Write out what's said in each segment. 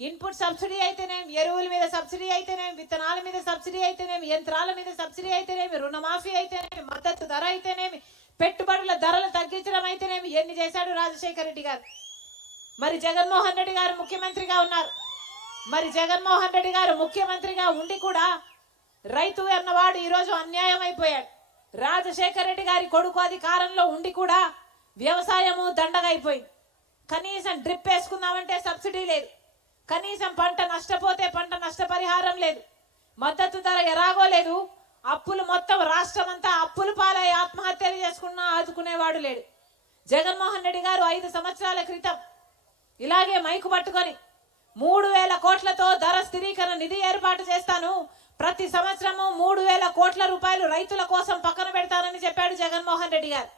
Input subsidy అయితేనేమి, ఎరువుల మీద సబ్సిడీ అయితేనేమి, విత్తనాల మీద సబ్సిడీ అయితేనేమి, యంత్రాల మీద సబ్సిడీ అయితేనేమి, రుణమాఫీ అయితేనేమి, మద్దతు ధర అయితేనేమి, పెట్టుబడుల ధరలు తగ్గించడం అయితేనేమి, ఎన్ని చేశాడు రాజశేఖర రెడ్డి గారు. మరి జగన్మోహన్ రెడ్డి గారు ముఖ్యమంత్రిగా ఉన్నారు. మరి జగన్మోహన్ రెడ్డి గారు ముఖ్యమంత్రిగా ఉండి కూడా రైతు అన్నవాడు ఈరోజు అన్యాయం అయిపోయాడు. రాజశేఖర రెడ్డి గారి కొడుకు అధికారంలో ఉండి కూడా వ్యవసాయము దండగా అయిపోయింది. కనీసం డ్రిప్ వేసుకుందామంటే సబ్సిడీ లేదు, కనీసం పంట నష్టపోతే పంట నష్టపరిహారం లేదు, మద్దతు ధర ఎలాగో లేదు. అప్పులు మొత్తం రాష్ట్రం అంతా అప్పులు పాలై ఆత్మహత్యలు చేసుకున్నా ఆదుకునేవాడు లేడు. జగన్మోహన్ రెడ్డి గారు 5 సంవత్సరాల క్రితం ఇలాగే మైకు పట్టుకొని 3000 కోట్లతో ధర స్థిరీకరణ నిధి ఏర్పాటు చేస్తాను, ప్రతి సంవత్సరము 3000 కోట్ల రూపాయలు రైతుల కోసం పక్కన పెడతానని చెప్పాడు జగన్మోహన్ రెడ్డి గారు.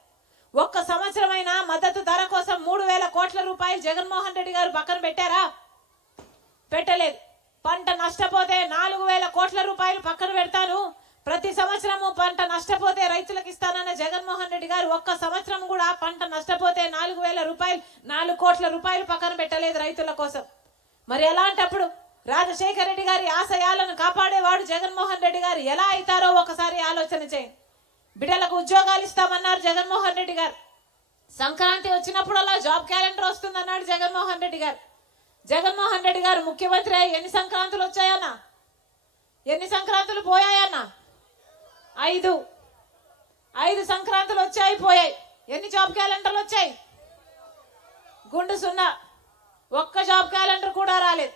ఒక్క సంవత్సరమైనా మద్దతు ధర కోసం 3000 కోట్ల రూపాయలు జగన్మోహన్ రెడ్డి గారు పక్కన పెట్టారా? పెట్టలేదు. పంట నష్టపోతే 4000 కోట్ల రూపాయలు పక్కన పెడతాను, ప్రతి సంవత్సరము పంట నష్టపోతే రైతులకు ఇస్తానన్న జగన్మోహన్ రెడ్డి గారు ఒక్క సంవత్సరం కూడా పంట నష్టపోతే 4000 రూపాయలు 4 కోట్ల రూపాయలు పక్కన పెట్టలేదు రైతుల కోసం. మరి అలాంటప్పుడు రాజశేఖర రెడ్డి గారి ఆశయాలను కాపాడేవాడు జగన్మోహన్ రెడ్డి గారు ఎలా అవుతారో ఒకసారి ఆలోచన చేయండి. బిడ్డలకు ఉద్యోగాలు ఇస్తామన్నారు జగన్మోహన్ రెడ్డి గారు. సంక్రాంతి వచ్చినప్పుడు అలా జాబ్ క్యాలెండర్ వస్తుందన్నాడు జగన్మోహన్ రెడ్డి గారు. జగన్మోహన్ రెడ్డి గారు ముఖ్యమంత్రి అయ్యి ఎన్ని సంక్రాంతులు వచ్చాయన్నా? ఎన్ని సంక్రాంతులు పోయాయన్నా? 5 సంక్రాంతులు వచ్చాయి పోయాయి. ఎన్ని జాబ్ క్యాలెండర్లు వచ్చాయి? గుండు సున్నా. ఒక్క జాబ్ క్యాలెండర్ కూడా రాలేదు.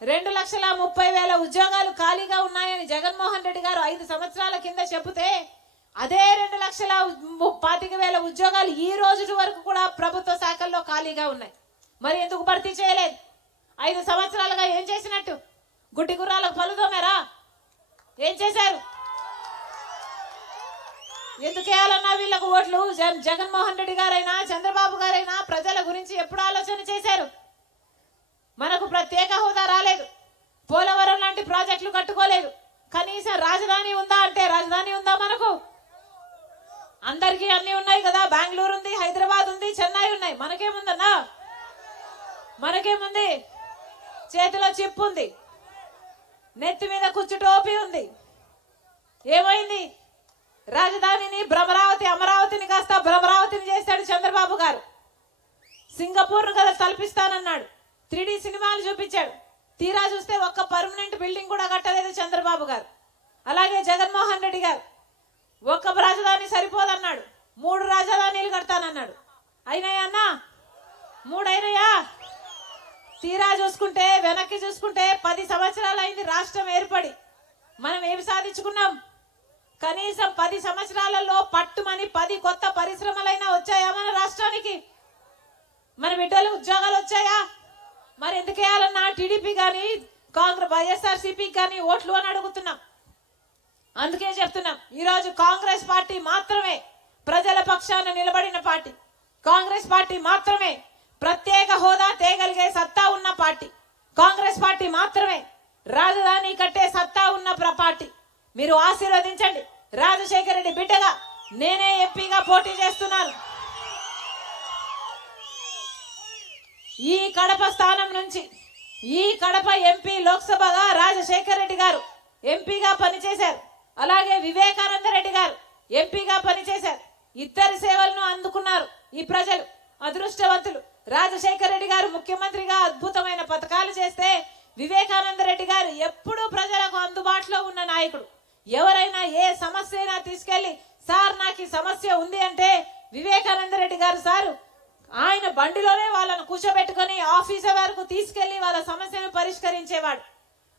2,30,000 ఉద్యోగాలు ఖాళీగా ఉన్నాయని జగన్మోహన్ రెడ్డి గారు 5 సంవత్సరాల కింద చెబితే అదే 2,25,000 ఉద్యోగాలు ఈ రోజు వరకు కూడా ప్రభుత్వ శాఖల్లో ఖాళీగా ఉన్నాయి. మరి ఎందుకు భర్తీ చేయలేదు? 5 సంవత్సరాలుగా ఏం చేసినట్టు? గుడ్డి గుర్రాలకు పలుదోమారా? ఏం చేశారు? ఎందుకు వేయాలన్నా వీళ్ళకు ఓట్లు? జగన్మోహన్ రెడ్డి గారైనా చంద్రబాబు గారైనా ప్రజల గురించి ఎప్పుడు ఆలోచన చేశారు? మనకు ప్రత్యేక హోదా రాలేదు, పోలవరం లాంటి ప్రాజెక్టులు కట్టుకోలేదు, కనీసం రాజధాని ఉందా అంటే రాజధాని ఉందా మనకు? అందరికీ అన్ని ఉన్నాయి కదా, బెంగళూరు ఉంది, హైదరాబాద్ ఉంది, చెన్నై ఉన్నాయి. మనకేముందన్నా? మనకేముంది? చేతిలో చిప్పు ఉంది, నెత్తి మీద కుచ్చు టోపీ ఉంది. ఏమైంది? రాజధానిని భ్రమరావతి, అమరావతిని కాస్త భ్రమరావతిని చేశాడు చంద్రబాబు గారు. సింగపూర్ కదా తలపిస్తానన్నాడు, 3D సినిమాలు చూపించాడు. తీరా చూస్తే ఒక్క పర్మనెంట్ బిల్డింగ్ కూడా కట్టలేదు చంద్రబాబు గారు. అలాగే జగన్మోహన్ రెడ్డి గారు ఒక్క రాజధాని సరిపోదన్నాడు, 3 రాజధానిలు కడతానన్నాడు. అయినాయా అన్నా? 3 అయినాయా? తీరా చూసుకుంటే వెనక్కి చూసుకుంటే 10 సంవత్సరాలు అయింది రాష్ట్రం ఏర్పడి. మనం ఏమి సాధించుకున్నాం? కనీసం 10 సంవత్సరాలలో పట్టుమని 10 కొత్త పరిశ్రమలైనా వచ్చాయా మన రాష్ట్రానికి? మన బిడ్డలు ఉద్యోగాలు వచ్చాయా? మరి ఎందుకు వేయాలన్నా టీడీపీ కానీ కాంగ్రెస్ వైఎస్ఆర్సీపీ కానీ ఓట్లు అని అడుగుతున్నాం. అందుకే చెప్తున్నాం, ఈరోజు కాంగ్రెస్ పార్టీ మాత్రమే ప్రజల పక్షాన నిలబడిన పార్టీ, కాంగ్రెస్ పార్టీ మాత్రమే ప్రత్యేక హోదా తేగలిగే సత్తా ఉన్న పార్టీ, కాంగ్రెస్ పార్టీ మాత్రమే రాజధాని కట్టే సత్తా ఉన్న పార్టీ. మీరు ఆశీర్వదించండి. రాజశేఖర రెడ్డి బిడ్డగా నేనే ఎంపీగా పోటీ చేస్తున్నాను. ఈ కడప స్థానం నుంచి, ఈ కడప ఎంపీ లోక్సభగా రాజశేఖర రెడ్డి గారు ఎంపీగా పనిచేశారు. అలాగే వివేకానంద రెడ్డి గారు ఎంపీగా పనిచేశారు. ఇద్దరి సేవలను అందుకున్నారు ఈ ప్రజలు, అదృష్టవంతులు. రాజశేఖర రెడ్డి గారు ముఖ్యమంత్రిగా అద్భుతమైన పథకాలు చేస్తే వివేకానంద రెడ్డి గారు ఎప్పుడూ ప్రజలకు అందుబాటులో ఉన్న నాయకుడు. ఎవరైనా ఏ సమస్య అయినా తీసుకెళ్లి సార్ నాకు ఈ సమస్య ఉంది అంటే వివేకానంద రెడ్డి గారు సారు ఆయన బండిలోనే వాళ్ళను కూర్చోబెట్టుకుని ఆఫీసర్ వరకు తీసుకెళ్లి వాళ్ళ సమస్యను పరిష్కరించేవాడు.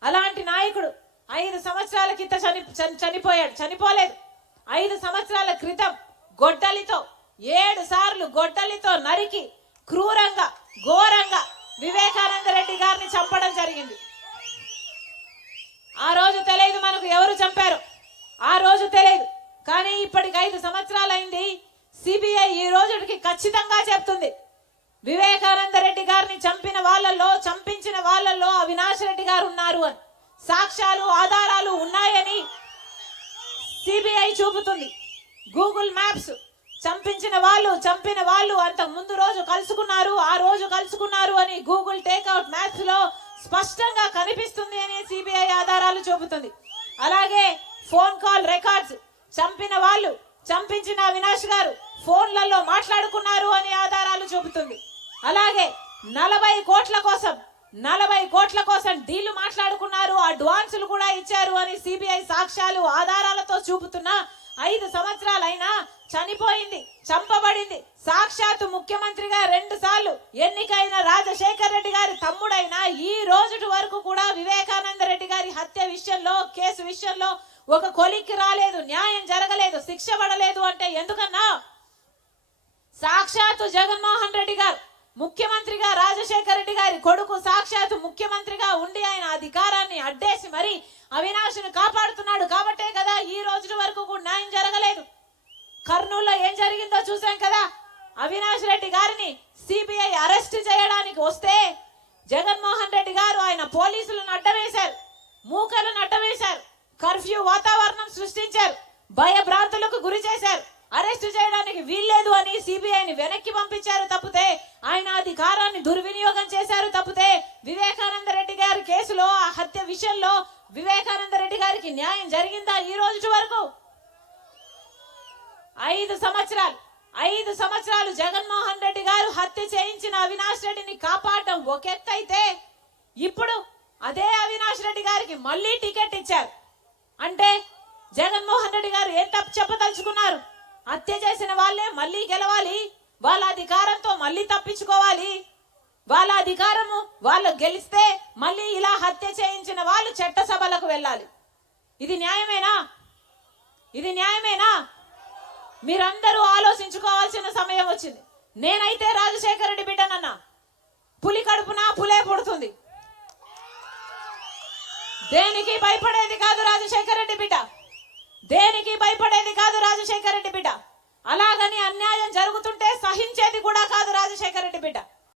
అలాంటి నాయకుడు 5 సంవత్సరాల క్రితం చనిపోయాడు. చనిపోలేదు, 5 సంవత్సరాల క్రితం గొడ్డలితో 7 సార్లు గొడ్డలితో నరికి క్రూరంగా ఘోరంగా వివేకానంద రెడ్డి గారిని చంపడం జరిగింది. ఆ రోజు తెలియదు మనకు ఎవరు చంపారు, ఆ రోజు తెలియదు. కానీ ఇప్పటికి 5 సంవత్సరాలు అయింది. సిబిఐ ఈ రోజుకి ఖచ్చితంగా చెప్తుంది, వివేకానంద రెడ్డి గారిని చంపించిన వాళ్ళల్లో అవినాష్ రెడ్డి గారు ఉన్నారు అని. సాక్ష్యాలు ఆధారాలు ఉన్నాయని సిబిఐ చూపుతుంది. గూగుల్ మ్యాప్స్ చంపిన వాళ్ళు అంత ముందు రోజు కలుసుకున్నారు, ఆ రోజు కలుసుకున్నారు అని గూగుల్ టేక్అవుట్ మ్యాప్స్ లో స్పష్టంగా కనిపిస్తుంది అని సిబిఐ ఆధారాలు చూపుతుంది. అలాగే ఫోన్ కాల్ రికార్డ్స్, చంపిన వాళ్ళు, చంపించిన అవినాష్ గారు ఫోన్లలో మాట్లాడుకున్నారు అని ఆధారాలు చూపుతుంది. అలాగే 40 కోట్ల కోసం డీల్ మాట్లాడుకున్నారు, అడ్వాన్సులు కూడా ఇచ్చారు అని సిబిఐ సాక్ష్యాలు ఆధారాలతో చూపుతున్నా 5 సంవత్సరాలైనా చనిపోయింది, చంపబడింది సాక్షాత్తు ముఖ్యమంత్రిగా 2 సార్లు ఎన్నికైన రాజశేఖర్ రెడ్డి గారి తమ్ముడైన ఈ రోజు వరకు కూడా వివేకానంద రెడ్డి గారి హత్య విషయంలో, కేసు విషయంలో ఒక కొలిక్కి రాలేదు, న్యాయం జరగలేదు, శిక్ష పడలేదు. అంటే ఎందుకన్నా సాక్షాత్తు జగన్మోహన్ రెడ్డి గారు ముఖ్యమంత్రిగా, రాజశేఖర్ రెడ్డి గారి కొడుకు సాక్షాత్తు ముఖ్యమంత్రిగా ఉండి ఆయన అధికారాన్ని అడ్డేసి మరి అవినాష్ను కాపాడుతున్నాడు కాబట్టే కదా ఈ రోజు వరకు కూడా న్యాయం జరగలేదు. కర్నూలులో ఏం జరిగిందో చూసాం కదా. అవినాష్ రెడ్డి గారిని సిబిఐ అరెస్ట్ చేయడానికి వస్తే జగన్మోహన్ రెడ్డి గారు ఆయన పోలీసులను అడ్డవేశారు, మూకలను అడ్డవేశారు, కర్ఫ్యూ వాతావరణం సృష్టించారు, భయభ్రాంతులకు గురి చేశారు, అరెస్టు చేయడానికి వీల్లేదు అని సిబిఐని వెనక్కి పంపించారు తప్పితే, ఆయన అధికారాన్ని దుర్వినియోగం చేశారు తప్పితే, వివేకానంద రెడ్డి గారి కేసులో ఆ హత్య విషయంలో వివేకానంద రెడ్డి గారికి న్యాయం జరిగిందా ఈ రోజు వరకు? 5 సంవత్సరాలు జగన్మోహన్ రెడ్డి గారు హత్య చేయించిన అవినాష్ రెడ్డిని కాపాడడం ఒక ఎత్తైతే, ఇప్పుడు అదే అవినాష్ రెడ్డి గారికి మళ్ళీ టికెట్ ఇచ్చారు. అంటే జగన్మోహన్ రెడ్డి గారు ఏం తప్పు చెప్పదలుచుకున్నారు? హత్య చేసిన వాళ్ళే మళ్ళీ గెలవాలి, వాళ్ళ అధికారంతో మళ్ళీ తప్పించుకోవాలి, వాళ్ళ అధికారము వాళ్ళు గెలిస్తే మళ్ళీ ఇలా హత్య చేయించిన వాళ్ళు చట్టసభలకు వెళ్ళాలి. ఇది న్యాయమేనా? ఇది న్యాయమేనా? మీరందరూ ఆలోచించుకోవాల్సిన సమయం వచ్చింది. నేనైతే రాజశేఖర రెడ్డి బిడ్డనన్నా, పులి కడుపున పులే పుడుతుంది, దేనికి భయపడేది కాదు రాజశేఖర రెడ్డి బిడ్డ, దేనికి భయపడేది కాదు రాజశేఖర రెడ్డి బిడ్డ. అలాగని అన్యాయం జరుగుతుంటే సహించేది కూడా కాదు రాజశేఖర రెడ్డి బిడ్డ.